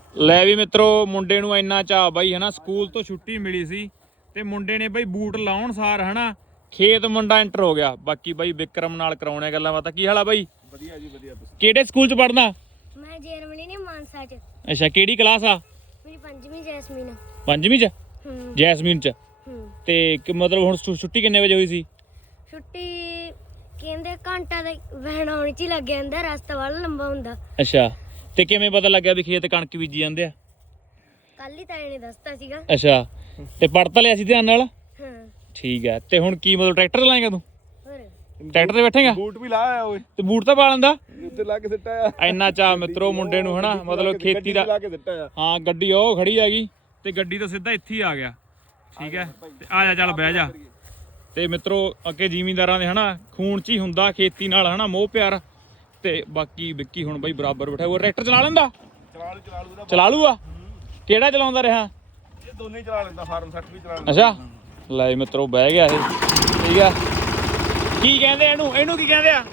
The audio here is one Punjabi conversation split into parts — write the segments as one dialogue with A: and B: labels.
A: ਲੈ ਵੀ ਮਿੱਤਰੋ ਮੁੰਡੇ ਨੂੰ ਇੰਨਾ ਚਾਅ ਬਾਈ ਹਨਾ, ਸਕੂਲ ਤੋਂ ਛੁੱਟੀ ਮਿਲੀ ਸੀ ਤੇ ਮੁੰਡੇ ਨੇ ਬਾਈ ਬੂਟ ਲਾਉਣ ਸਾਰ ਹਨਾ ਖੇਤ ਮੁੰਡਾ ਐਂਟਰ ਹੋ ਗਿਆ। ਬਾਕੀ ਬਾਈ ਵਿਕਰਮ ਨਾਲ ਕਰਾਉਣੇ ਗੱਲਾਂ ਬਾਤਾਂ। ਕੀ ਹਾਲ ਆ ਬਾਈ?
B: ਵਧੀਆ ਜੀ ਵਧੀਆ। ਤੁਸੀਂ
A: ਕਿਹੜੇ ਸਕੂਲ ਚ ਪੜ੍ਹਦਾ?
C: ਮੈਂ ਜਰਮਨੀ ਨੇ ਮਾਨਸਾ ਚ।
A: ਅੱਛਾ, ਕਿਹੜੀ ਕਲਾਸ ਆ?
C: ਮੇਰੀ 5ਵੀਂ ਜੈਸਮੀਨ।
A: 5ਵੀਂ ਚ?
C: ਹੂੰ
A: ਜੈਸਮੀਨ ਚ। ਤੇ ਮਤਲਬ ਹੁਣ ਛੁੱਟੀ ਕਿੰਨੇ ਵਜੇ ਹੋਈ ਸੀ?
C: ਛੁੱਟੀ ਕਹਿੰਦੇ ਘੰਟਾ ਦਾ ਵਹਿਣ ਆਉਣ ਚ ਹੀ ਲੱਗ ਜਾਂਦਾ, ਰਸਤਾ ਵਾਲਾ ਲੰਬਾ ਹੁੰਦਾ।
A: ਅੱਛਾ, ਤੇ ਕਿਵੇਂ ਪਤਾ ਲੱਗਿਆ ਵੀ ਖੇਤ ਕਣਕ ਬੀਜੀ ਜਾਂਦੇ ਆ?
C: ਕੱਲ ਹੀ ਤਾਏ ਨੇ ਦੱਸਤਾ ਸੀਗਾ।
A: ਅੱਛਾ, ਤੇ ਪੜ੍ਹ ਤਾਂ ਲਿਆ ਸੀ ਧਿਆਨ ਨਾਲ?
C: ਹਾਂ।
A: ਠੀਕ ਹੈ, ਤੇ ਹੁਣ ਕੀ ਮਤਲਬ ਟਰੈਕਟਰ ਚਲਾਏਗਾ ਤੂੰ?
C: ਹੋਰ
A: ਟਰੈਕਟਰ ਤੇ ਬੈਠੇਗਾ?
B: ਬੂਟ ਵੀ ਲਾਇਆ ਓਏ,
A: ਤੇ ਬੂਟ ਤਾਂ ਪਾ ਲੈਂਦਾ।
B: ਉੱਤੇ ਲਾ ਕੇ ਸਿੱਟਿਆ ਆ।
A: ਇੰਨਾ ਚਾਅ ਮਿੱਤਰੋ ਮੁੰਡੇ ਨੂੰ ਹਨਾ, ਮਤਲਬ ਖੇਤੀ ਦਾ।
B: ਲਾ ਕੇ ਸਿੱਟਿਆ ਆ।
A: ਹਾਂ, ਗੱਡੀ ਉਹ ਖੜੀ ਹੈਗੀ ਤੇ ਗੱਡੀ ਤੋਂ ਸਿੱਧਾ ਇੱਥੇ ਹੀ ਆ ਗਿਆ। ਠੀਕ ਹੈ, ਤੇ ਆ ਜਾ ਚੱਲ ਬਹਿ ਜਾ। ਤੇ ਮਿੱਤਰੋ ਅੱਗੇ ਜ਼ਿਮੀਂਦਾਰਾਂ ਦੇ ਹਨਾ ਖੂਨ 'ਚ ਹੀ ਹੁੰਦਾ ਖੇਤੀ ਨਾਲ ਹਨਾ ਮੋਹ ਪਿਆਰ। ਤੇ ਬਾਕੀ ਵਿੱਕੀ ਹੁਣ ਬਾਈ ਬਰਾਬਰ ਬੈਠਾ। ਉਹ ਟਰੈਕਟਰ ਚਲਾ ਲੈਂਦਾ? ਚਲਾ ਲੂਗਾ। ਕਿਹੜਾ ਚਲਾਉਂਦਾ ਰਿਹਾ?
B: ਇਹ ਦੋਨੇ ਹੀ ਚਲਾ ਲੈਂਦਾ, ਫਾਰਮ 60 ਵੀ ਚਲਾ ਲੈਂਦਾ।
A: ਅੱਛਾ, ਲੈ ਮਿੱਤਰੋ ਬਹਿ ਗਿਆ ਇਹ। ਠੀਕ ਆ, ਕੀ ਕਹਿੰਦੇ ਇਹਨੂੰ ਕੀ ਕਹਿੰਦੇ ਆ?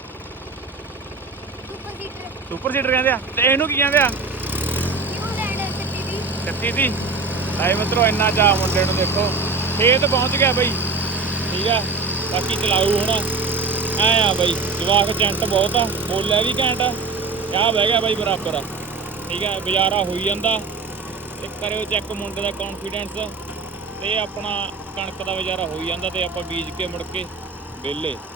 A: ਸੁਪਰ ਸੀਟਰ ਕਹਿੰਦੇ ਆ। ਤੇ ਇਹਨੂੰ ਕੀ ਕਹਿੰਦੇ ਆ? ਕੱਤੀ ਦੀ। ਲੈ ਮਿੱਤਰੋ ਇੰਨਾ ਚਾਅ ਮੁੰਡੇ ਨੂੰ, ਦੇਖੋ ਖੇਤ ਪਹੁੰਚ ਗਿਆ ਬਈ। ਠੀਕ ਆ, ਬਾਕੀ ਚਲਾਊ ਹੁਣ ਐ ਆ ਬਈ। ਜਵਾਕ ਜੰਟ ਬਹੁਤ ਆ, ਬੋਲਿਆ ਵੀ ਘੈਂਟ ਆ। ਕਿਆ ਬਹਿ ਗਿਆ ਬਾਈ ਬਰਾਬਰ ਆ। ਠੀਕ ਆ, ਗੁਜ਼ਾਰਾ ਹੋਈ ਜਾਂਦਾ। ਤੇ ਕਰਿਓ ਚੈੱਕ ਮੁੰਡੇ ਦਾ ਕੌਨਫੀਡੈਂਸ। ਤੇ ਆਪਣਾ ਕਣਕ ਦਾ ਗੁਜ਼ਾਰਾ ਹੋਈ ਜਾਂਦਾ ਤੇ ਆਪਾਂ ਬੀਜ ਕੇ ਮੁੜ ਕੇ ਵਿਹਲੇ।